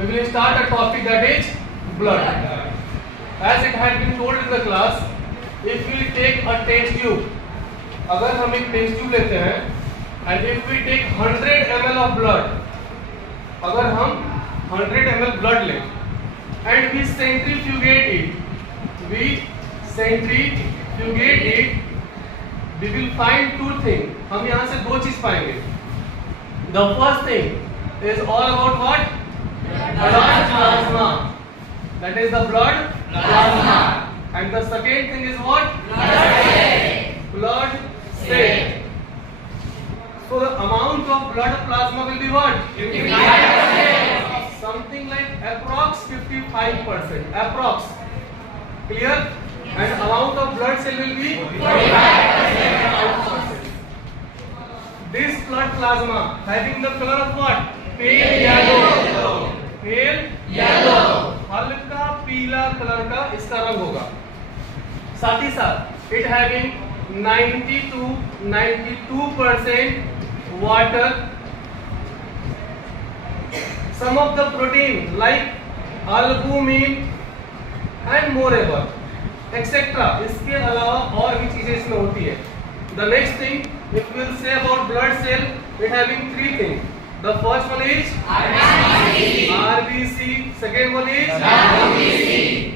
we will start a topic that is blood. As it had been told in the class, if we take a test tube, अगर हम एक test tube लेते हैं and if we take 100 ml of blood, अगर हम 100 ml blood लें and we centrifugate it, we will find two things. हम यहाँ से दो चीज पाएंगे. The first thing is all about what? Blood plasma. That is the blood plasma. And the second thing is what? Blood cell. So the amount of blood plasma will be what? 55%. Something like approx 55%. Approx. Clear? And amount of blood cell will be 45%. This blood plasma having the color of what? Pale yellow. Pale yellow. हल्का पीला colour का इसका रंग होगा. साथ ही साथ it having 92% water. Some of the protein like albumin and moreover etc. इसके अलावा और भी चीजें इसमें होती है. The next thing if we will say about blood cell, it having three things. The first one is RBC. Second one is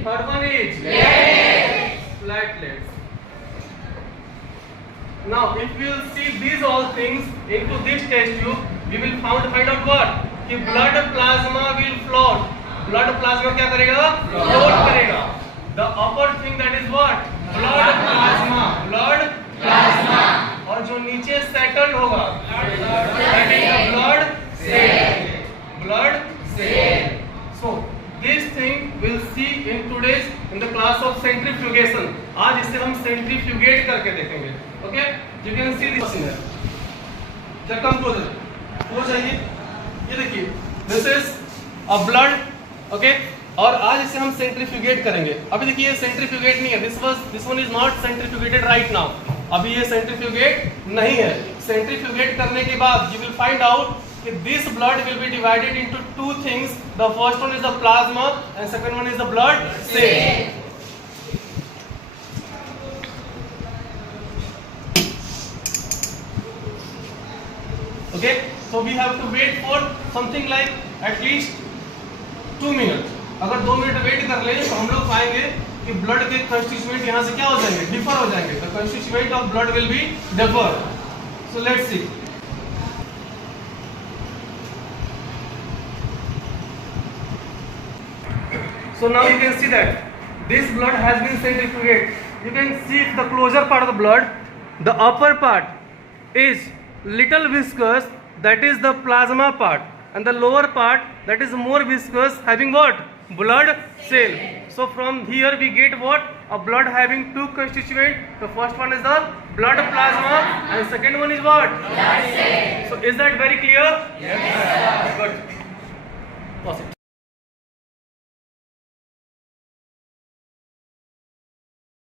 third one is platelets. Now if we will see these all things into this test tube, we will find out what? कि blood plasma will float. Blood plasma क्या करेगा? Float करेगा. The upper thing that is what? Blood plasma. Blood plasma. और जो नीचे settled होगा, that is the blood cell. Blood cell. So this thing we'll see in the class of centrifugation. आज इसे हम centrifugate करके देखेंगे. Okay? You can see this in here. Just come closer. हो जाइए. ये देखिए. This is a blood. Okay? और आज इसे हम सेंट्रीफ्यूगेट करेंगे. अभी देखिए ये सेंट्रीफ्यूगेट नहीं है. This one is not centrifuged right now. अभी ये सेंट्रीफ्यूगेट नहीं है. सेंट्रीफ्यूगेट करने के बाद यू विल फाइंड आउट कि this blood will be divided into two things. The first one is the plasma and second one is the blood cell. Okay, so we have to wait for something like at least 2 minutes. अगर 2 minute wait कर ले तो हम लोग पाएंगे कि blood के constituent यहाँ से क्या हो जाएंगे? डिफर हो जाएंगे. The constituent of blood will be differ. So let's see. So now you can see that this blood has been centrifugated. You can see the closer part of the blood. The upper part is little viscous, that is the plasma part, and the lower part that is more viscous, having what? Blood cell. So from here we get what? A blood having two constituents. The first one is the blood plasma and second one is what? Blood cell. So is that very clear? Yes. Good. Pause it.